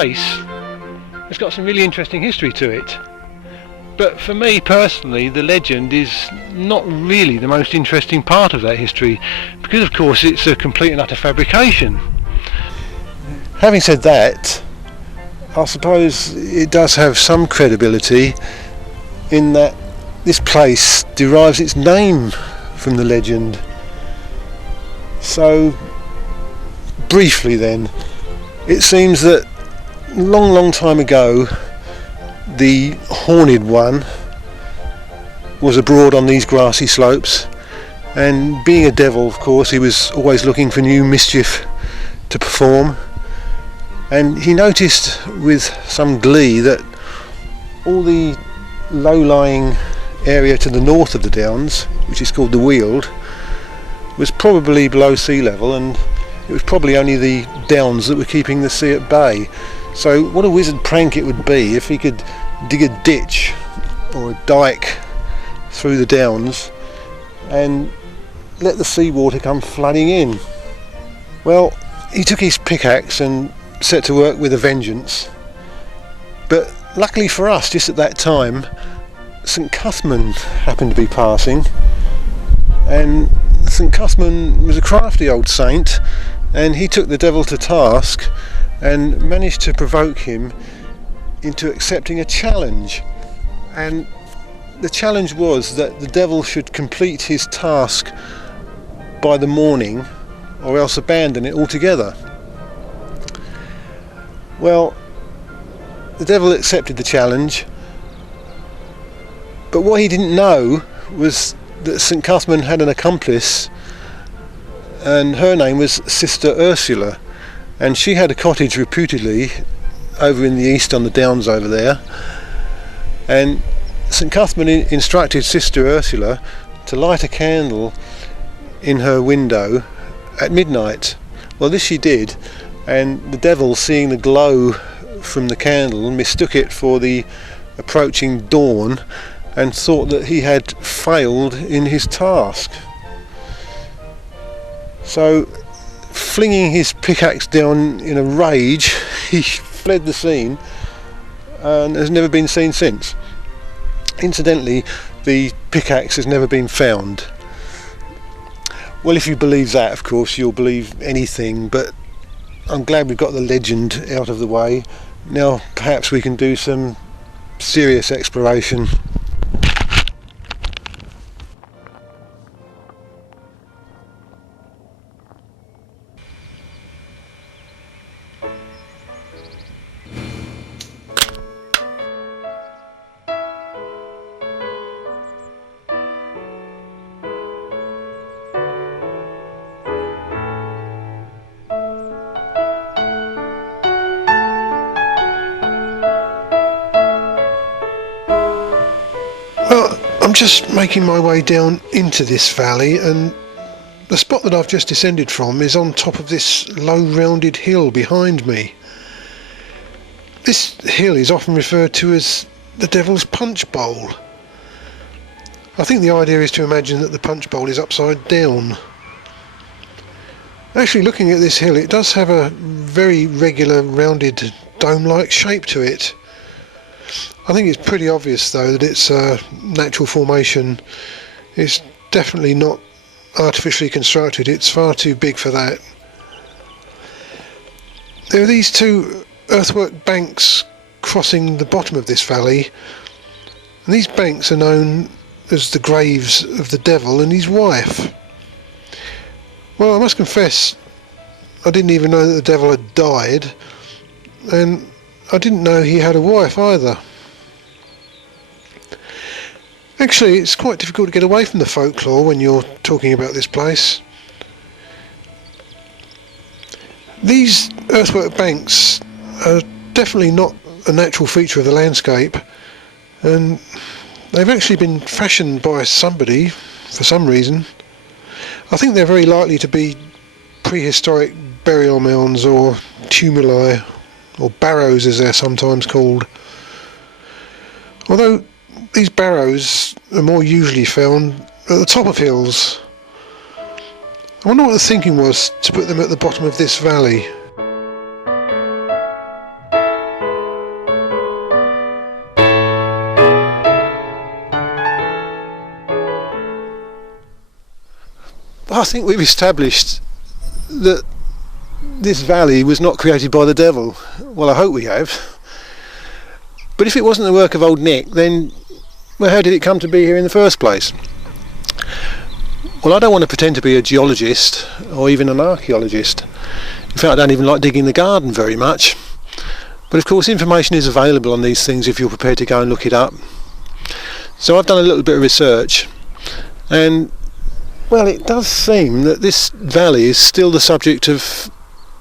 place has got some really interesting history to it. But for me personally, the legend is not really the most interesting part of that history, because of course it's a complete and utter fabrication. Having said that, I suppose it does have some credibility in that this place derives its name from the legend. So, briefly then, it seems that long time ago, the Horned One was abroad on these grassy slopes, and being a devil, of course, he was always looking for new mischief to perform, and he noticed with some glee that all the low-lying area to the north of the Downs, which is called the Weald, was probably below sea level, and it was probably only the Downs that were keeping the sea at bay. So what a wizard prank it would be if he could dig a ditch or a dike through the Downs and let the seawater come flooding in. Well, he took his pickaxe and set to work with a vengeance, but luckily for us, just at that time, St Cuthman happened to be passing, and St Cuthman was a crafty old saint, and he took the devil to task and managed to provoke him into accepting a challenge. And the challenge was that the devil should complete his task by the morning or else abandon it altogether. Well, the devil accepted the challenge, but what he didn't know was that St Cuthman had an accomplice, and her name was Sister Ursula, and she had a cottage reputedly over in the east on the Downs over there, and St Cuthman instructed Sister Ursula to light a candle in her window at midnight. Well, this she did, and the devil, seeing the glow from the candle, mistook it for the approaching dawn and thought that he had failed in his task. So, flinging his pickaxe down in a rage, he fled the scene and has never been seen since. Incidentally, the pickaxe has never been found. Well, if you believe that, of course, you'll believe anything, but I'm glad we've got the legend out of the way. Now perhaps we can do some serious exploration. Well, I'm just making my way down into this valley, and the spot that I've just descended from is on top of this low rounded hill behind me. This hill is often referred to as the Devil's Punch Bowl. I think the idea is to imagine that the punch bowl is upside down. Actually, looking at this hill, it does have a very regular rounded dome-like shape to it. I think it's pretty obvious though that it's a natural formation. It's definitely not artificially constructed, it's far too big for that. There are these two earthwork banks crossing the bottom of this valley, and these banks are known as the graves of the devil and his wife. Well, I must confess, I didn't even know that the devil had died, and I didn't know he had a wife either. Actually, it's quite difficult to get away from the folklore when you're talking about this place. These earthwork banks are definitely not a natural feature of the landscape, and they've actually been fashioned by somebody for some reason. I think they're very likely to be prehistoric burial mounds or tumuli, or barrows as they're sometimes called. Although these barrows are more usually found at the top of hills. I wonder what the thinking was to put them at the bottom of this valley. I think we've established that this valley was not created by the devil. Well, I hope we have. But if it wasn't the work of Old Nick, then, well, how did it come to be here in the first place? Well, I don't want to pretend to be a geologist or even an archaeologist. In fact, I don't even like digging the garden very much. But of course, information is available on these things if you're prepared to go and look it up. So I've done a little bit of research, and well, it does seem that this valley is still the subject of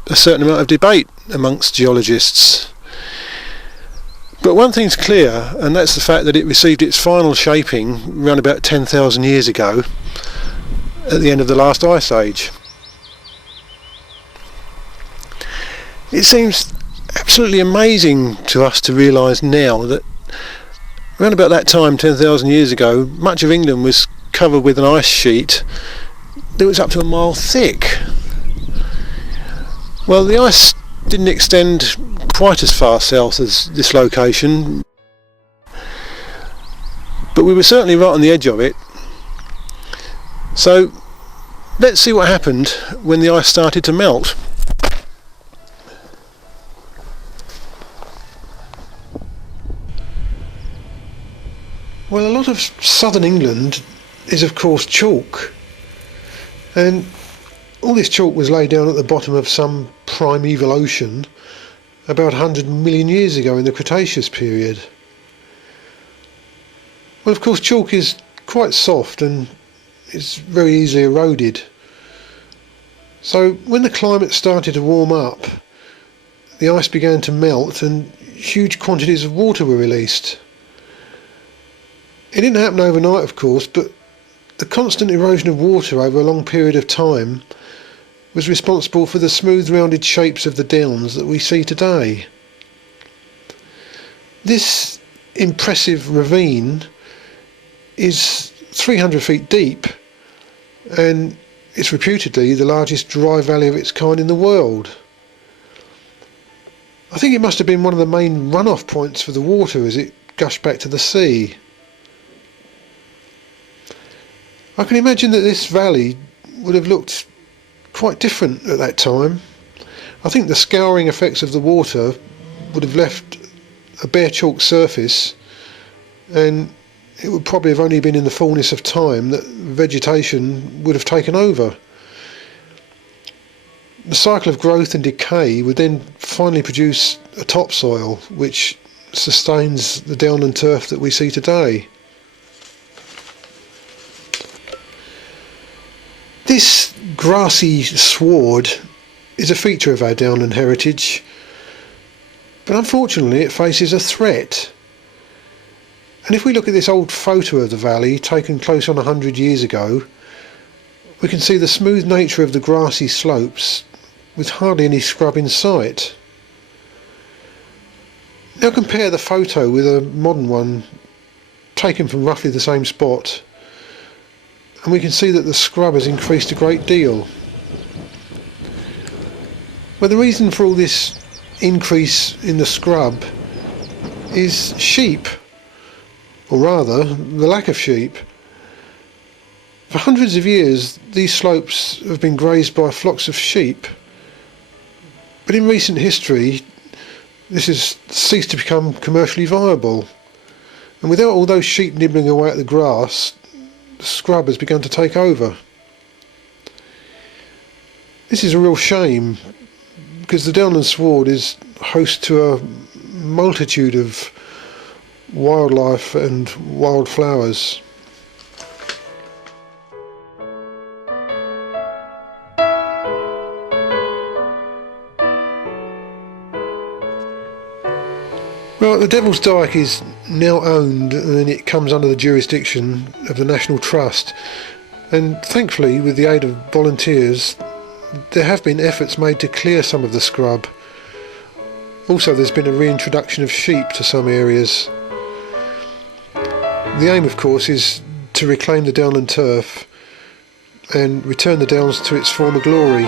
a certain amount of debate amongst geologists. But one thing's clear, and that's the fact that it received its final shaping around about 10,000 years ago, at the end of the last ice age. It seems absolutely amazing to us to realise now that around about that time, 10,000 years ago, much of England was covered with an ice sheet that was up to a mile thick. Well, the ice didn't extend quite as far south as this location, but we were certainly right on the edge of it. So let's see what happened when the ice started to melt. Well, a lot of southern England is of course chalk, and all this chalk was laid down at the bottom of some primeval ocean about 100 million years ago in the Cretaceous period. Well, of course, chalk is quite soft and it's very easily eroded. So when the climate started to warm up, the ice began to melt and huge quantities of water were released. It didn't happen overnight, of course, but the constant erosion of water over a long period of time was responsible for the smooth rounded shapes of the downs that we see today. This impressive ravine is 300 feet deep, and it's reputedly the largest dry valley of its kind in the world. I think it must have been one of the main runoff points for the water as it gushed back to the sea. I can imagine that this valley would have looked quite different at that time. I think the scouring effects of the water would have left a bare chalk surface, and it would probably have only been in the fullness of time that vegetation would have taken over. The cycle of growth and decay would then finally produce a topsoil which sustains the downland turf that we see today. This grassy sward is a feature of our downland heritage, but unfortunately it faces a threat. And if we look at this old photo of the valley taken close on 100 years ago, we can see the smooth nature of the grassy slopes with hardly any scrub in sight. Now compare the photo with a modern one taken from roughly the same spot, and we can see that the scrub has increased a great deal. Well, the reason for all this increase in the scrub is sheep, or rather the lack of sheep. For hundreds of years these slopes have been grazed by flocks of sheep, but in recent history this has ceased to become commercially viable, and without all those sheep nibbling away at the grass, the scrub has begun to take over. This is a real shame, because the downland sward is host to a multitude of wildlife and wildflowers. Well, the Devil's Dyke is now owned, and it comes under the jurisdiction of the National Trust, and thankfully with the aid of volunteers there have been efforts made to clear some of the scrub. Also, there's been a reintroduction of sheep to some areas. The aim, of course, is to reclaim the downland turf and return the downs to its former glory.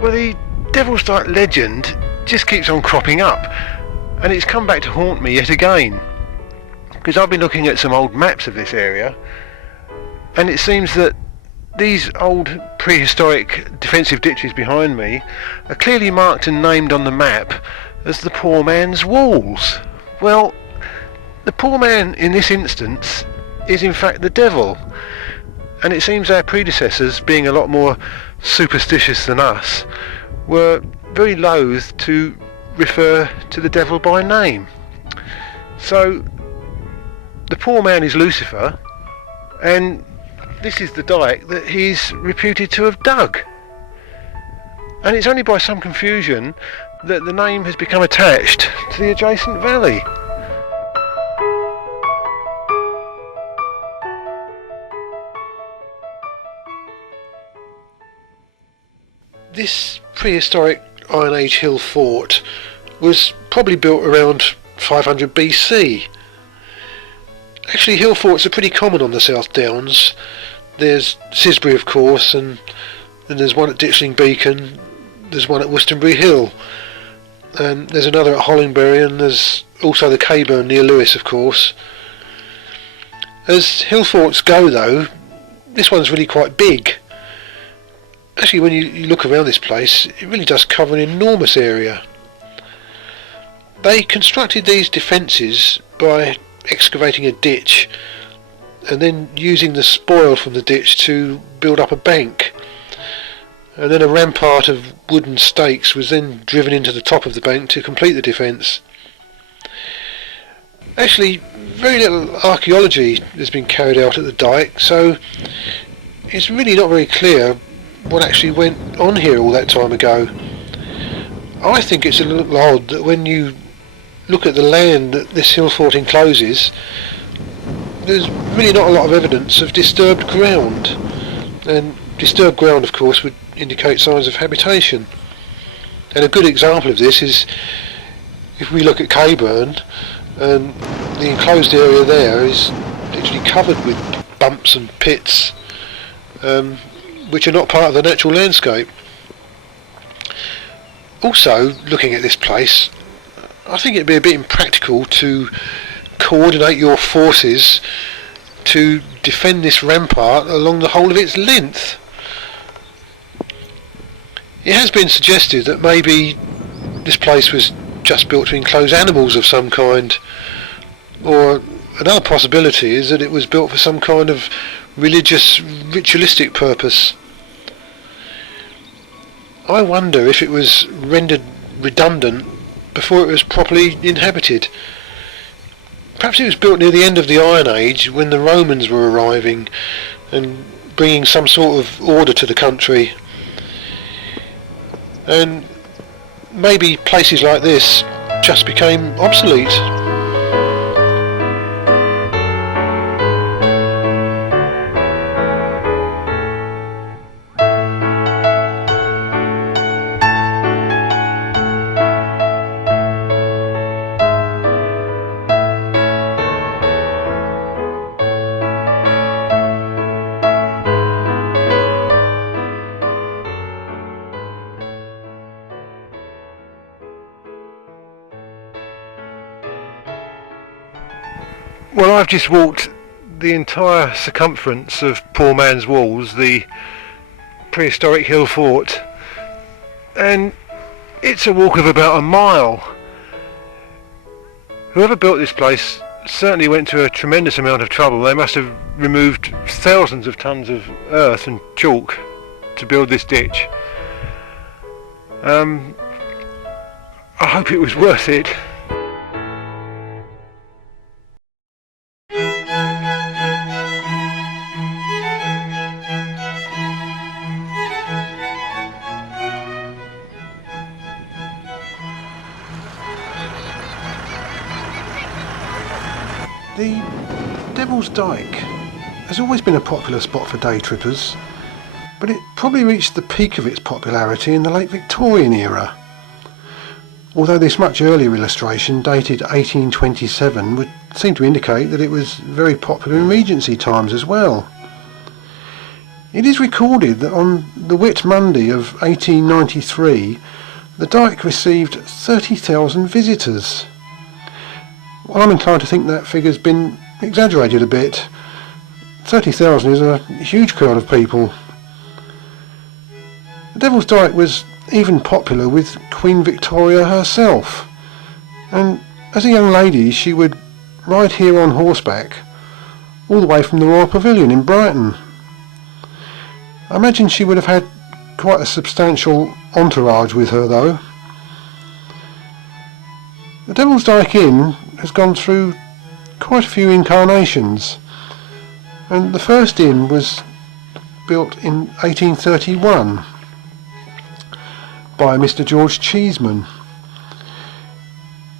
Well, the Devil's Dyke legend just keeps on cropping up, and it's come back to haunt me yet again, because I've been looking at some old maps of this area, and it seems that these old prehistoric defensive ditches behind me are clearly marked and named on the map as the poor man's walls. Well, the poor man in this instance is in fact the devil, and it seems our predecessors, being a lot more superstitious than us, were very loath to refer to the devil by name. So the poor man is Lucifer, and this is the dyke that he's reputed to have dug. And it's only by some confusion that the name has become attached to the adjacent valley. This prehistoric Iron Age hill fort was probably built around 500 BC. Actually, hill forts are pretty common on the South Downs. There's Sisbury, of course, and then there's one at Ditchling Beacon, there's one at Westonbury Hill, and there's another at Hollingbury, and there's also the Caburn near Lewes, of course. As hill forts go, though, this one's really quite big. Actually, when you look around this place, it really does cover an enormous area. They constructed these defences by excavating a ditch and then using the spoil from the ditch to build up a bank, and then a rampart of wooden stakes was then driven into the top of the bank to complete the defence. Actually, very little archaeology has been carried out at the dyke, so it's really not very clear what actually went on here all that time ago. I think it's a little odd that when you look at the land that this hill fort encloses, there's really not a lot of evidence of disturbed ground, and disturbed ground, of course, would indicate signs of habitation. And a good example of this is if we look at Caburn, and the enclosed area there is literally covered with bumps and pits, which are not part of the natural landscape. Also, looking at this place, I think it'd be a bit impractical to coordinate your forces to defend this rampart along the whole of its length. It has been suggested that maybe this place was just built to enclose animals of some kind, or another possibility is that it was built for some kind of religious, ritualistic purpose. I wonder if it was rendered redundant before it was properly inhabited. Perhaps it was built near the end of the Iron Age, when the Romans were arriving and bringing some sort of order to the country. And maybe places like this just became obsolete. Well, I've just walked the entire circumference of Poor Man's Walls, the prehistoric hill fort, and it's a walk of about a mile. Whoever built this place certainly went to a tremendous amount of trouble. They must have removed thousands of tons of earth and chalk to build this ditch. I hope it was worth it. The Devil's Dyke has always been a popular spot for day trippers, but it probably reached the peak of its popularity in the late Victorian era. Although this much earlier illustration, dated 1827, would seem to indicate that it was very popular in Regency times as well. It is recorded that on the Whit Monday of 1893 the Dyke received 30,000 visitors. Well, I'm inclined to think that figure's been exaggerated a bit. 30,000 is a huge crowd of people. The Devil's Dyke was even popular with Queen Victoria herself, and as a young lady she would ride here on horseback all the way from the Royal Pavilion in Brighton. I imagine she would have had quite a substantial entourage with her though. The Devil's Dyke Inn has gone through quite a few incarnations, and the first inn was built in 1831 by Mr. George Cheeseman.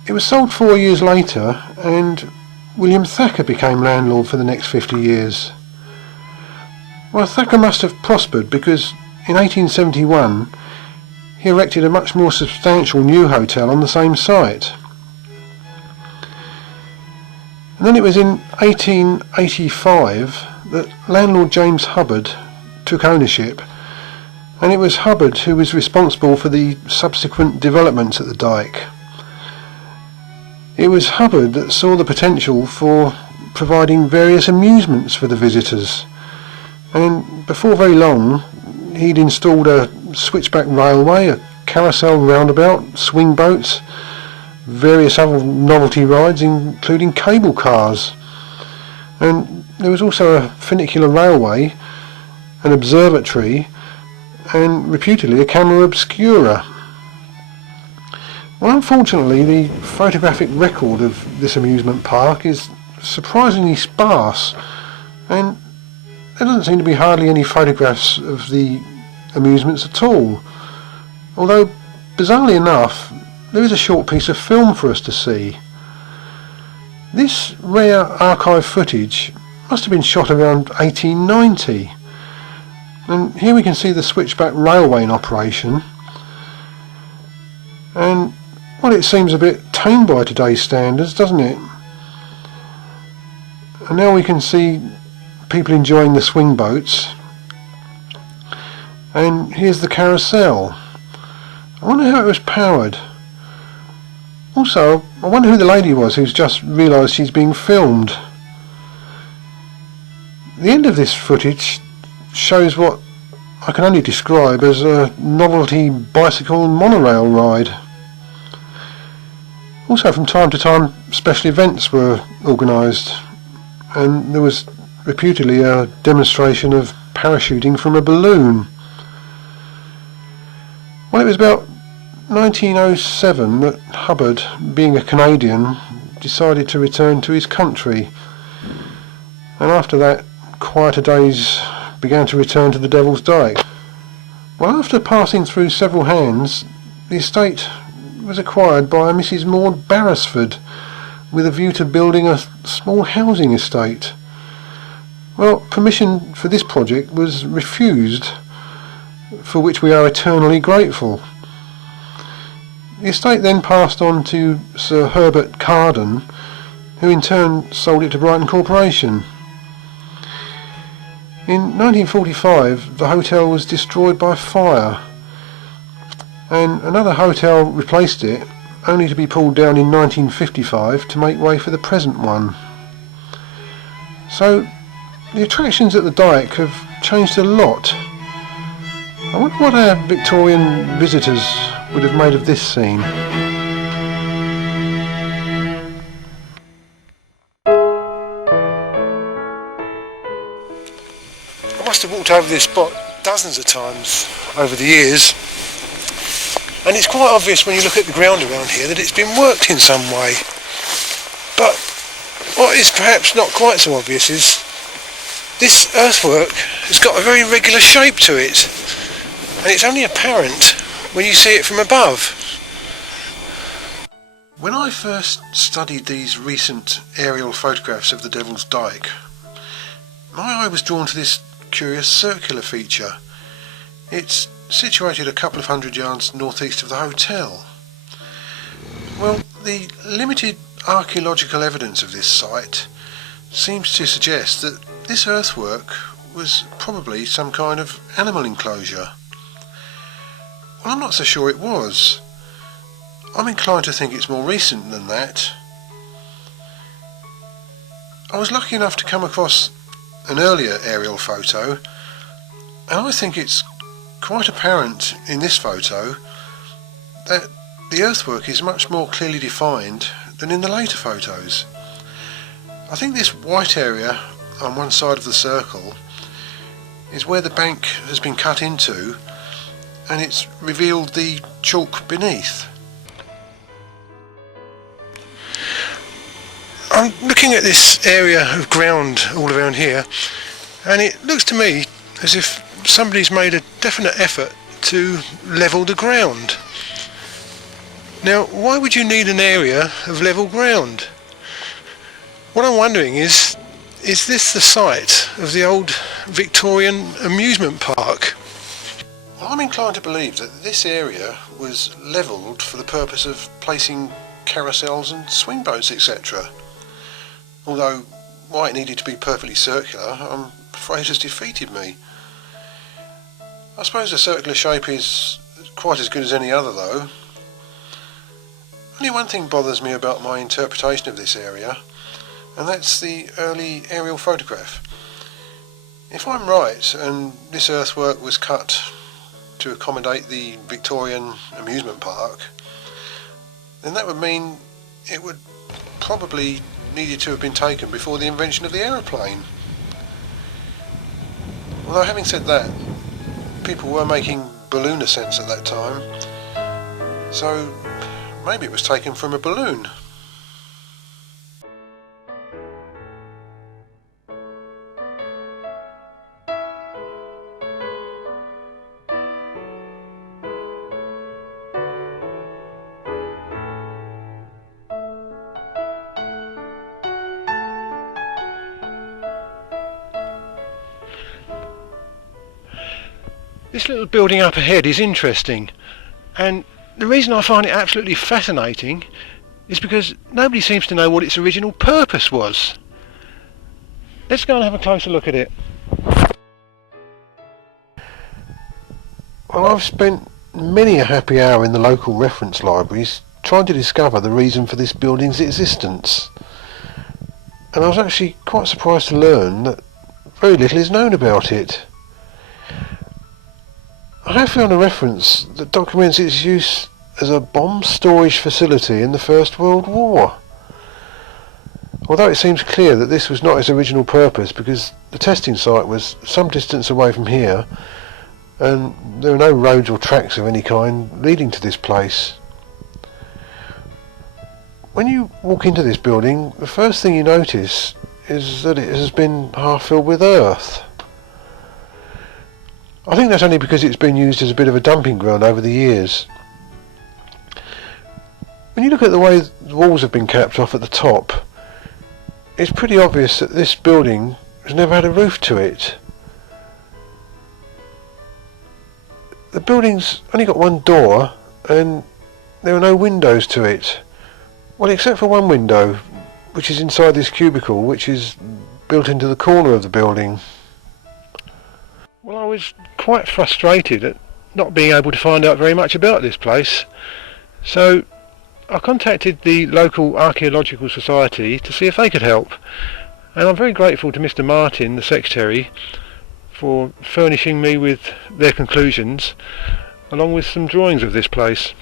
It was sold 4 years later, and William Thacker became landlord for the next 50 years. Well, Thacker must have prospered because in 1871 he erected a much more substantial new hotel on the same site. And then it was in 1885 that landlord James Hubbard took ownership, and it was Hubbard who was responsible for the subsequent developments at the Dyke. It was Hubbard that saw the potential for providing various amusements for the visitors, and before very long he'd installed a switchback railway, a carousel roundabout, swing boats, various other novelty rides including cable cars, and there was also a funicular railway, an observatory, and reputedly a camera obscura. Well, unfortunately the photographic record of this amusement park is surprisingly sparse, and there doesn't seem to be hardly any photographs of the amusements at all, although bizarrely enough there is a short piece of film for us to see. This rare archive footage must have been shot around 1890, and here we can see the switchback railway in operation, and well, it seems a bit tame by today's standards, doesn't it? And now we can see people enjoying the swing boats, and here's the carousel. I wonder how it was powered. Also, I wonder who the lady was who's just realised she's being filmed. The end of this footage shows what I can only describe as a novelty bicycle monorail ride. Also, from time to time special events were organised, and there was reputedly a demonstration of parachuting from a balloon. Well, it was about 1907 that Hubbard, being a Canadian, decided to return to his country, and after that quieter days began to return to the Devil's Dyke. Well, after passing through several hands, the estate was acquired by Mrs. Maud Barrisford with a view to building a small housing estate. Well, permission for this project was refused, for which we are eternally grateful. The estate then passed on to Sir Herbert Carden, who in turn sold it to Brighton Corporation. In 1945 the hotel was destroyed by fire, and another hotel replaced it, only to be pulled down in 1955 to make way for the present one. So the attractions at the Dyke have changed a lot. I wonder what our Victorian visitors would have made of this scene. I must have walked over this spot dozens of times over the years, and it's quite obvious when you look at the ground around here that it's been worked in some way. But what is perhaps not quite so obvious is this earthwork has got a very regular shape to it, and it's only apparent when you see it from above. When I first studied these recent aerial photographs of the Devil's Dyke, my eye was drawn to this curious circular feature. It's situated a couple of 100 yards northeast of the hotel. Well, the limited archaeological evidence of this site seems to suggest that this earthwork was probably some kind of animal enclosure. Well, I'm not so sure it was. I'm inclined to think it's more recent than that. I was lucky enough to come across an earlier aerial photo, and I think it's quite apparent in this photo that the earthwork is much more clearly defined than in the later photos. I think this white area on one side of the circle is where the bank has been cut into, and it's revealed the chalk beneath. I'm looking at this area of ground all around here, and it looks to me as if somebody's made a definite effort to level the ground. Now, why would you need an area of level ground? What I'm wondering is this the site of the old Victorian amusement park? Well, I'm inclined to believe that this area was levelled for the purpose of placing carousels and swing boats, etc. Although why it needed to be perfectly circular, I'm afraid has defeated me. I suppose a circular shape is quite as good as any other though. Only one thing bothers me about my interpretation of this area, and that's the early aerial photograph. If I'm right and this earthwork was cut to accommodate the Victorian amusement park, then that would mean it would probably needed to have been taken before the invention of the aeroplane. Although having said that, people were making balloon ascents at that time, so maybe it was taken from a balloon. This little building up ahead is interesting, and the reason I find it absolutely fascinating is because nobody seems to know what its original purpose was. Let's go and have a closer look at it. Well, I've spent many a happy hour in the local reference libraries trying to discover the reason for this building's existence, and I was actually quite surprised to learn that very little is known about it. I have found a reference that documents its use as a bomb storage facility in the First World War. Although it seems clear that this was not its original purpose because the testing site was some distance away from here and there are no roads or tracks of any kind leading to this place. When you walk into this building, the first thing you notice is that it has been half filled with earth. I think that's only because it's been used as a bit of a dumping ground over the years. When you look at the way the walls have been capped off at the top, it's pretty obvious that this building has never had a roof to it. The building's only got one door and there are no windows to it. Well, except for one window, which is inside this cubicle, which is built into the corner of the building. Well, I was quite frustrated at not being able to find out very much about this place, so I contacted the local archaeological society to see if they could help, and I'm very grateful to Mr. Martin, the secretary, for furnishing me with their conclusions along with some drawings of this place.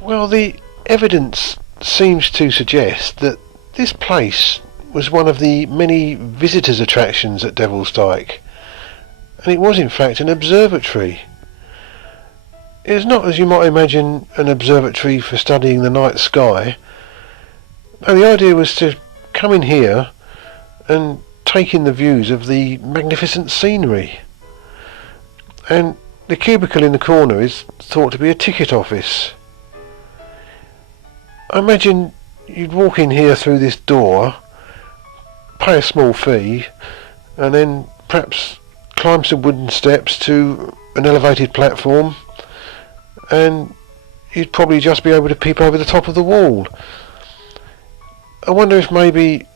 Well, the evidence seems to suggest that this place was one of the many visitors' attractions at Devil's Dyke, and it was in fact an observatory. It is not, as you might imagine, an observatory for studying the night sky. No, the idea was to come in here and take in the views of the magnificent scenery. And the cubicle in the corner is thought to be a ticket office. I imagine you'd walk in here through this door, pay a small fee, and then perhaps climb some wooden steps to an elevated platform, and you'd probably just be able to peep over the top of the wall. I wonder if maybe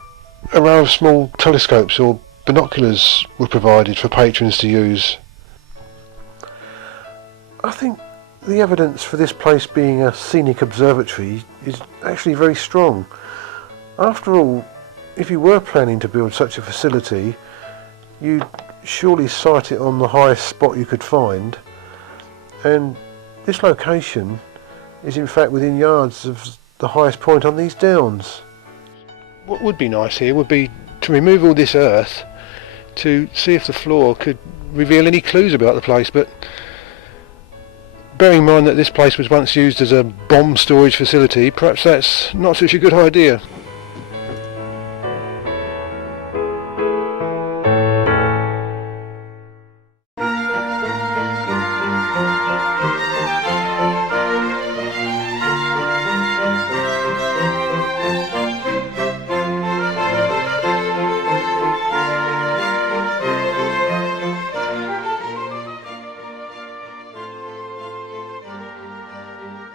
a row of small telescopes or binoculars were provided for patrons to use. I think the evidence for this place being a scenic observatory is actually very strong. After all, if you were planning to build such a facility, you'd surely site it on the highest spot you could find, and this location is in fact within yards of the highest point on these downs. What would be nice here would be to remove all this earth to see if the floor could reveal any clues about the place, but bearing in mind that this place was once used as a bomb storage facility, perhaps that's not such a good idea.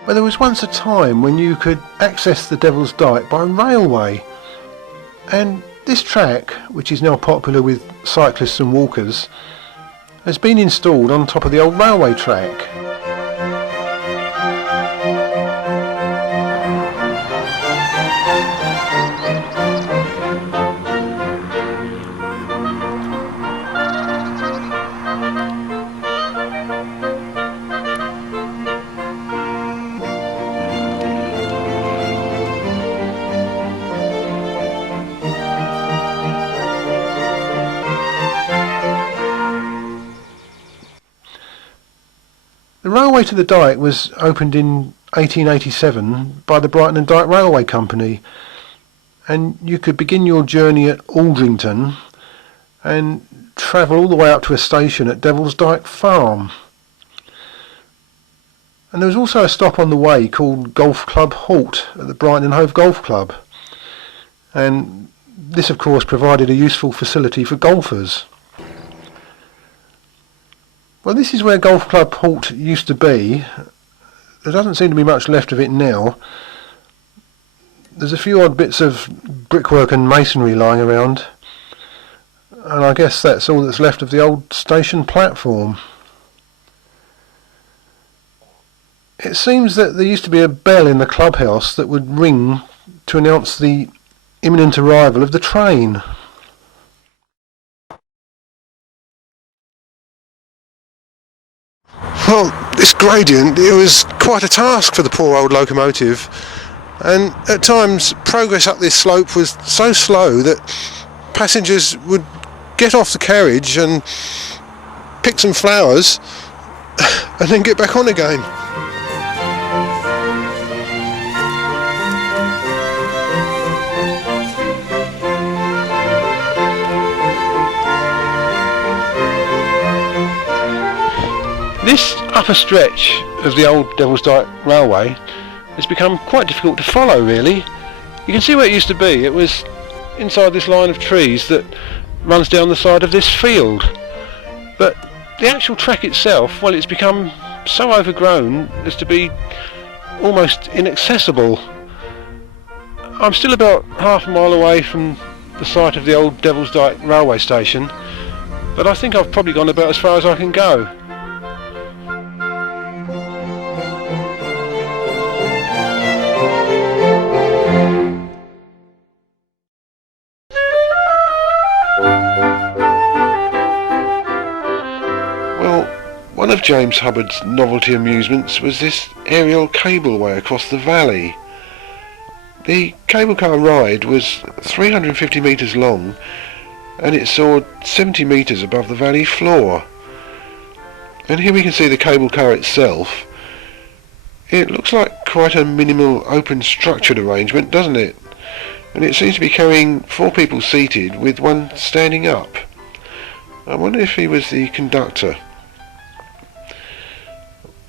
Well, there was once a time when you could access the Devil's Dyke by railway, and this track, which is now popular with cyclists and walkers, has been installed on top of the old railway track. The railway to the Dyke was opened in 1887 by the Brighton and Dyke Railway Company, and you could begin your journey at Aldrington and travel all the way up to a station at Devil's Dyke Farm. And there was also a stop on the way called Golf Club Halt at the Brighton and Hove Golf Club, and this of course provided a useful facility for golfers. Well, this is where Golf Club Halt used to be. There doesn't seem to be much left of it now. There's a few odd bits of brickwork and masonry lying around, and I guess that's all that's left of the old station platform. It seems that there used to be a bell in the clubhouse that would ring to announce the imminent arrival of the train. Well, this gradient, it was quite a task for the poor old locomotive, and at times progress up this slope was so slow that passengers would get off the carriage and pick some flowers and then get back on again. This upper stretch of the old Devil's Dyke Railway has become quite difficult to follow, really. You can see where it used to be. It was inside this line of trees that runs down the side of this field. But the actual track itself, well, it's become so overgrown as to be almost inaccessible. I'm still about half a mile away from the site of the old Devil's Dyke railway station, but I think I've probably gone about as far as I can go. One of James Hubbard's novelty amusements was this aerial cableway across the valley. The cable car ride was 350 metres long, and it soared 70 metres above the valley floor. And here we can see the cable car itself. It looks like quite a minimal open structured arrangement, doesn't it? And it seems to be carrying 4 people seated with one standing up. I wonder if he was the conductor.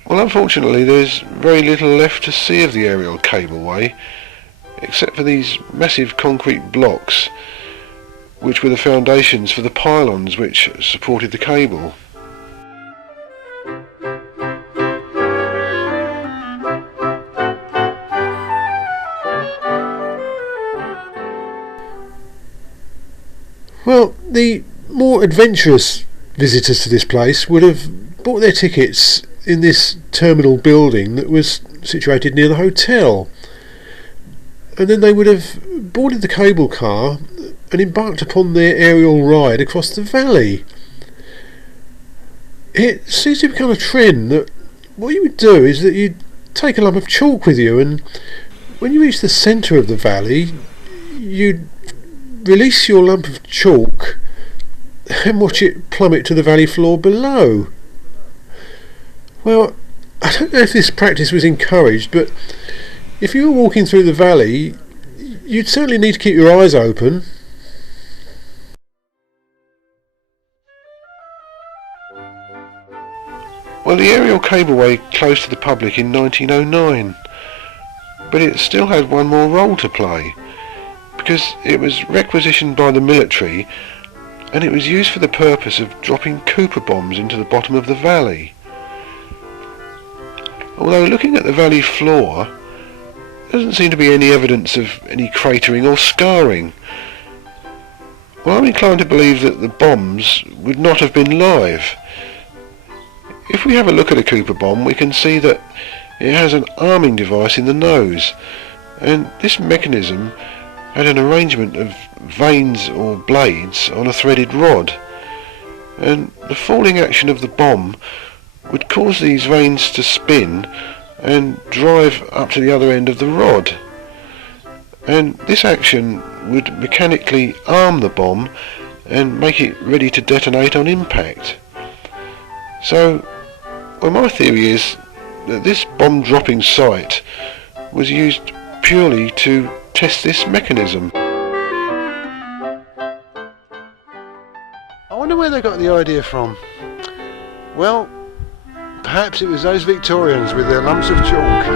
Well, unfortunately there's very little left to see of the aerial cableway, except for these massive concrete blocks, which were the foundations for the pylons which supported the cable. Well, the more adventurous visitors to this place would have bought their tickets in this terminal building that was situated near the hotel, and then they would have boarded the cable car and embarked upon their aerial ride across the valley. It seems to become a trend that what you would do is that you'd take a lump of chalk with you, and when you reach the centre of the valley you'd release your lump of chalk and watch it plummet to the valley floor below. Well, I don't know if this practice was encouraged, but if you were walking through the valley you'd certainly need to keep your eyes open. Well, the aerial cableway closed to the public in 1909, but it still had one more role to play, because it was requisitioned by the military and it was used for the purpose of dropping Cooper bombs into the bottom of the valley. Although looking at the valley floor, there doesn't seem to be any evidence of any cratering or scarring. Well, I'm inclined to believe that the bombs would not have been live. If we have a look at a Cooper bomb, we can see that it has an arming device in the nose, and this mechanism had an arrangement of vanes or blades on a threaded rod, and the falling action of the bomb would cause these vanes to spin and drive up to the other end of the rod, and this action would mechanically arm the bomb and make it ready to detonate on impact. So, well, my theory is that this bomb dropping site was used purely to test this mechanism. I wonder where they got the idea from. Well, perhaps it was those Victorians with their lumps of chalk.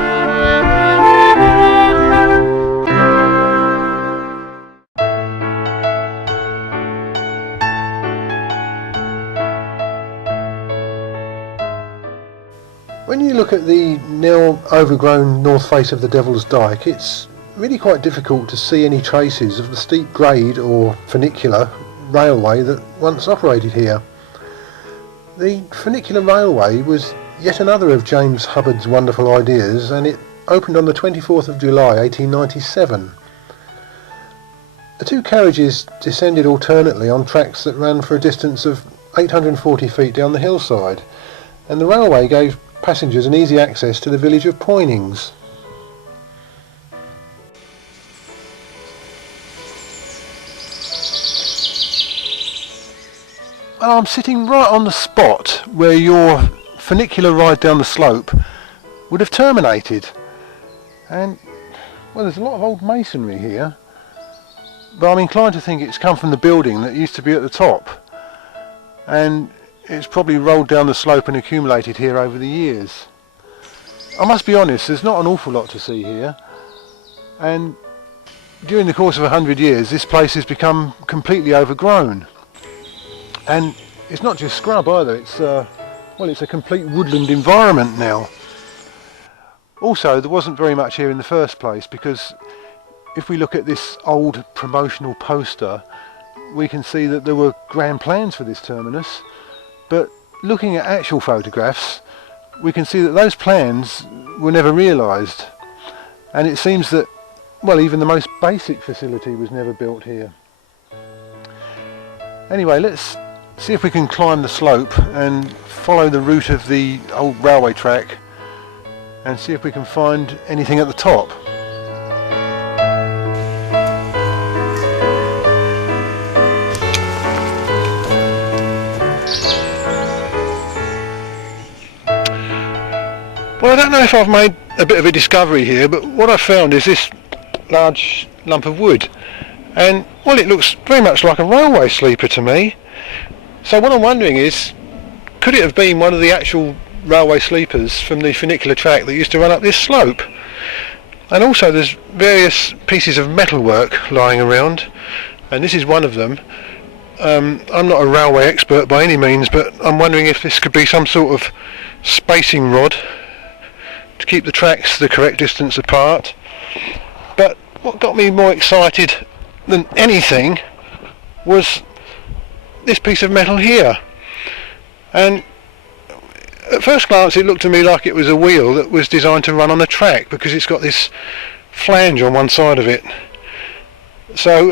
When you look at the now overgrown north face of the Devil's Dyke, it's really quite difficult to see any traces of the steep grade or funicular railway that once operated here. The funicular railway was yet another of James Hubbard's wonderful ideas, and it opened on the 24th of July 1897. The two carriages descended alternately on tracks that ran for a distance of 840 feet down the hillside, and the railway gave passengers an easy access to the village of Poynings. Well, I'm sitting right on the spot where your funicular ride down the slope would have terminated, and well, there's a lot of old masonry here, but I'm inclined to think it's come from the building that used to be at the top, and it's probably rolled down the slope and accumulated here over the years. I must be honest, there's not an awful lot to see here, and during the course of 100 years this place has become completely overgrown. And it's not just scrub either, it's a complete woodland environment now. Also, there wasn't very much here in the first place, because if we look at this old promotional poster, we can see that there were grand plans for this terminus, but looking at actual photographs we can see that those plans were never realised, and it seems that, well, even the most basic facility was never built here. Anyway, let's see if we can climb the slope and follow the route of the old railway track and see if we can find anything at the top. Well, I don't know if I've made a bit of a discovery here, but what I've found is this large lump of wood, and well, it looks very much like a railway sleeper to me. So what I'm wondering is, could it have been one of the actual railway sleepers from the funicular track that used to run up this slope? And also there's various pieces of metalwork lying around, and this is one of them. I'm not a railway expert by any means, but I'm wondering if this could be some sort of spacing rod to keep the tracks the correct distance apart. But what got me more excited than anything was this piece of metal here. And at first glance it looked to me like it was a wheel that was designed to run on a track, because it's got this flange on one side of it. So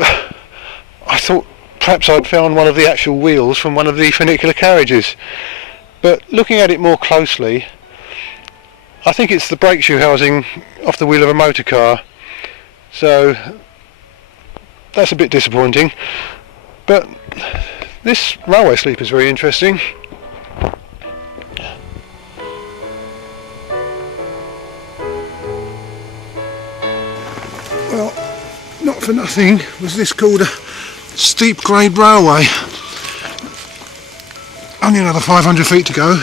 I thought perhaps I'd found one of the actual wheels from one of the funicular carriages. But looking at it more closely, I think it's the brake shoe housing off the wheel of a motor car. So that's a bit disappointing. But this railway sleeper is very interesting. Well, not for nothing was this called a steep grade railway. Only another 500 feet to go.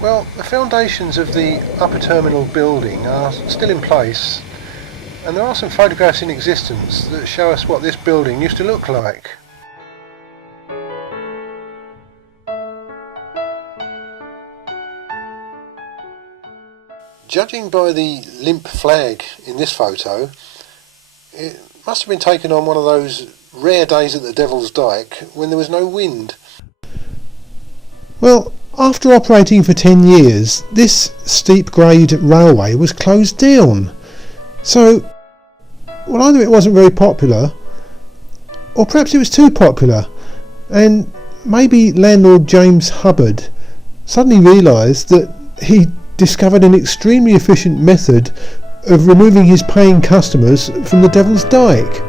Well, the foundations of the upper terminal building are still in place, and there are some photographs in existence that show us what this building used to look like. Judging by the limp flag in this photo, it must have been taken on one of those rare days at the Devil's Dyke when there was no wind. Well, after operating for 10 years, this steep grade railway was closed down. So, well, either it wasn't very popular, or perhaps it was too popular, and maybe landlord James Hubbard suddenly realised that he discovered an extremely efficient method of removing his paying customers from the Devil's Dyke.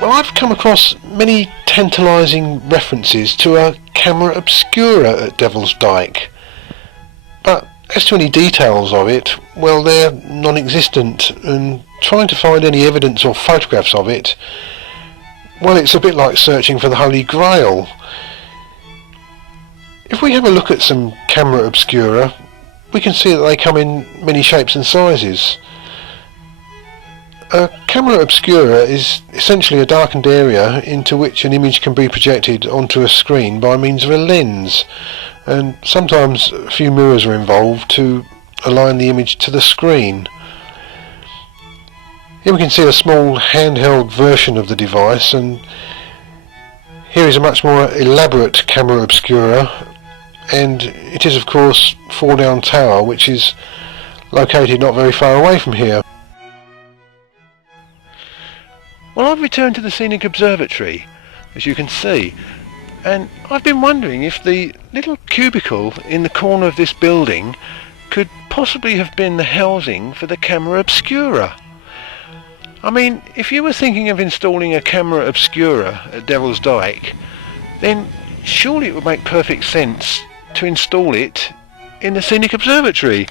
Well, I've come across many tantalising references to a camera obscura at Devil's Dyke, but as to any details of it, well, they're non-existent, and trying to find any evidence or photographs of it, well, it's a bit like searching for the Holy Grail. If we have a look at some camera obscura, we can see that they come in many shapes and sizes. A camera obscura is essentially a darkened area into which an image can be projected onto a screen by means of a lens, and sometimes a few mirrors are involved to align the image to the screen. Here we can see a small handheld version of the device, and here is a much more elaborate camera obscura, and it is of course Fall Down Tower, which is located not very far away from here. Well, I've returned to the scenic observatory, as you can see, and I've been wondering if the little cubicle in the corner of this building could possibly have been the housing for the camera obscura. I mean, if you were thinking of installing a camera obscura at Devil's Dyke, then surely it would make perfect sense to install it in the scenic observatory.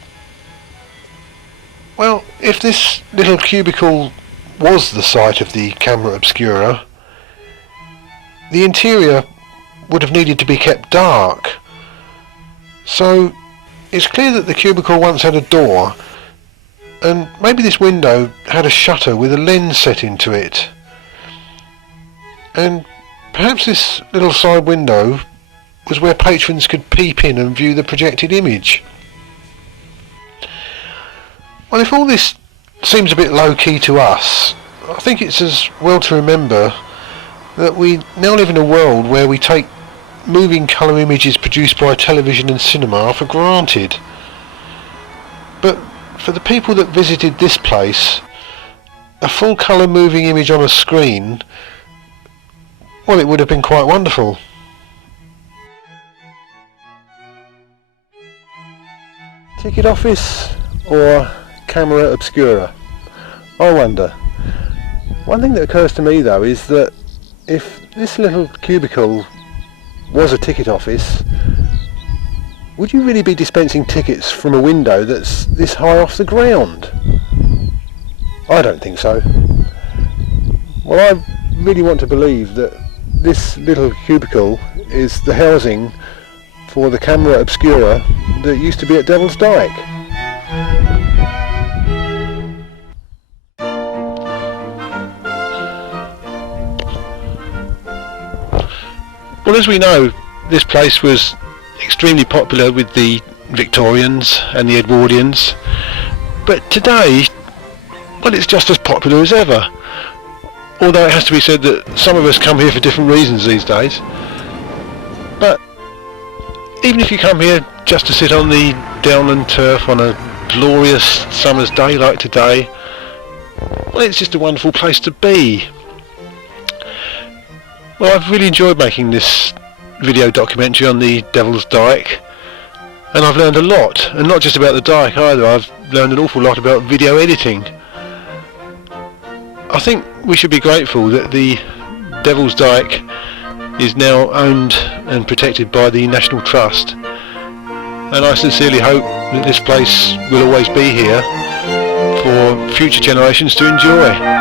Well, if this little cubicle was the site of the camera obscura, the interior would have needed to be kept dark. So it's clear that the cubicle once had a door, and maybe this window had a shutter with a lens set into it. And perhaps this little side window was where patrons could peep in and view the projected image. Well, if all this seems a bit low-key to us, I think it's as well to remember that we now live in a world where we take moving colour images produced by television and cinema for granted. But for the people that visited this place, a full colour moving image on a screen well, it would have been quite wonderful. Ticket office or camera obscura? I wonder. One thing that occurs to me though is that if this little cubicle was a ticket office, would you really be dispensing tickets from a window that's this high off the ground? I don't think so. Well, I really want to believe that this little cubicle is the housing for the camera obscura that used to be at Devil's Dyke. Well, as we know, this place was extremely popular with the Victorians and the Edwardians, but today, well, it's just as popular as ever. Although it has to be said that some of us come here for different reasons these days. But even if you come here just to sit on the downland turf on a glorious summer's day like today, well, it's just a wonderful place to be. Well, I've really enjoyed making this video documentary on the Devil's Dyke, and I've learned a lot, and not just about the Dyke either. I've learned an awful lot about video editing. I think we should be grateful that the Devil's Dyke is now owned and protected by the National Trust, and I sincerely hope that this place will always be here for future generations to enjoy.